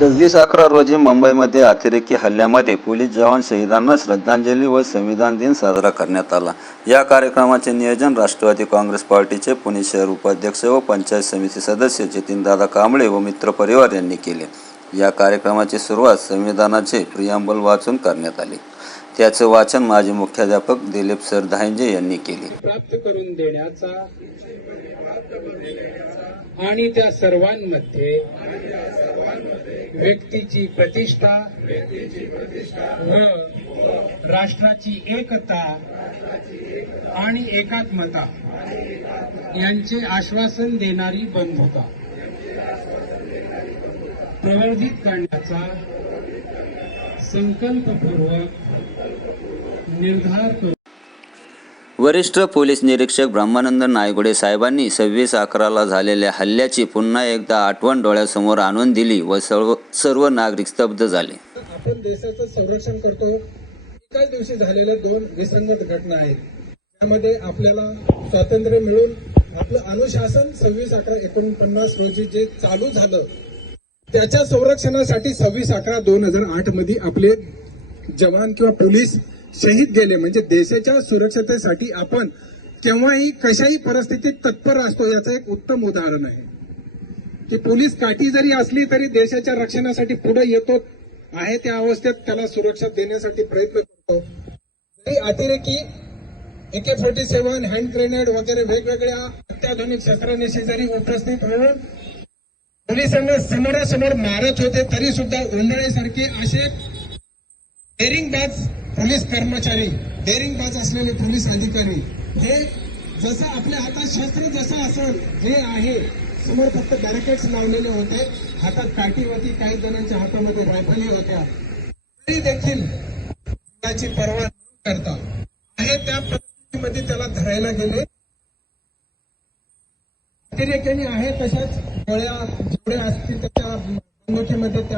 सव्वीस अकरा रोजी मुंबईमध्ये अतिरेकी हल्ल्यामध्ये पोलीस जवान शहीदांना श्रद्धांजली व संविधान दिन साजरा करण्यात आला. या कार्यक्रमाचे नियोजन राष्ट्रवादी काँग्रेस पार्टीचे पुणे शहर उपाध्यक्ष व पंचायत समिती सदस्य जतीनदादा कांबळे व मित्रपरिवार यांनी केले. या कार्यक्रमाची सुरुवात संविधानाचे प्रियांबल वाचून करण्यात आली. त्याचे वाचन माजी मुख्याध्यापक दिलीप सर धांजे यांनी केले. प्राप्त करून देण्याचा आणि त्या सर्वांमध्ये व्यक्तीची प्रतिष्ठा व राष्ट्राची एकता आणि एकात्मता यांचे आश्वासन देणारी बंधुता प्रवर्धित करण्याचा संकल्पपूर्वक निर्धार करू वरिष्ठ पोलीस निरीक्षक ब्रह्मानंद नायगुडे साहेबांनी सव्वीस अकराला झालेल्या हल्ल्याची पुन्हा एकदा आठवण डोळ्यासमोर आणून दिली व सर्व सर्व नागरिक स्तब्ध झाले. आपण देशाचं संरक्षण करतो एकाच दिवशी झालेल्या दोन विसंगत घटना आहेत. त्यामध्ये आपल्याला स्वातंत्र्य मिळून आपलं अनुशासन सव्वीस अकरा एकोणपन्नास रोजी जे चालू झालं त्याच्या संरक्षणासाठी सव्वीस अकरा दोन हजार आठमध्ये आपले जवान किंवा पोलीस शहीद गेले. म्हणजे देशाच्या सुरक्षतेसाठी आपण केव्हाही कशाही परिस्थितीत तत्पर असतो याचं एक उत्तम उदाहरण आहे. की पोलीस काठी जरी असली तरी देशाच्या रक्षणासाठी पुढे येतो आहे त्या अवस्थेत त्याला सुरक्षा देण्यासाठी प्रयत्न करतो. तरी अतिरेकी AK forty seven hand grenade वगैरे वेगवेगळ्या अत्याधुनिक शस्त्रांशी जरी उपस्थित होऊन पोलिसांना समोरासमोर मारत होते तरी सुद्धा उंदळेसारखे असे डेअरिंगबाज पोलीस कर्मचारी डेअरिंगबाज असलेले पोलीस अधिकारी हे जसं आपल्या हातात शस्त्र जसं असेल हे आहे. समोर फक्त बॅरिकेड्स लावलेले होते. हातात काठी होती काही जणांच्या हातामध्ये रायफली होत्या. तरी देखील त्याची पर्वा न करता आहे त्या परिस्थितीमध्ये त्याला धरायला गेले. अतिरेक्याने आहे तशाच गोळ्या जेवढ्या असतील त्याच्या बंदुकीमध्ये त्या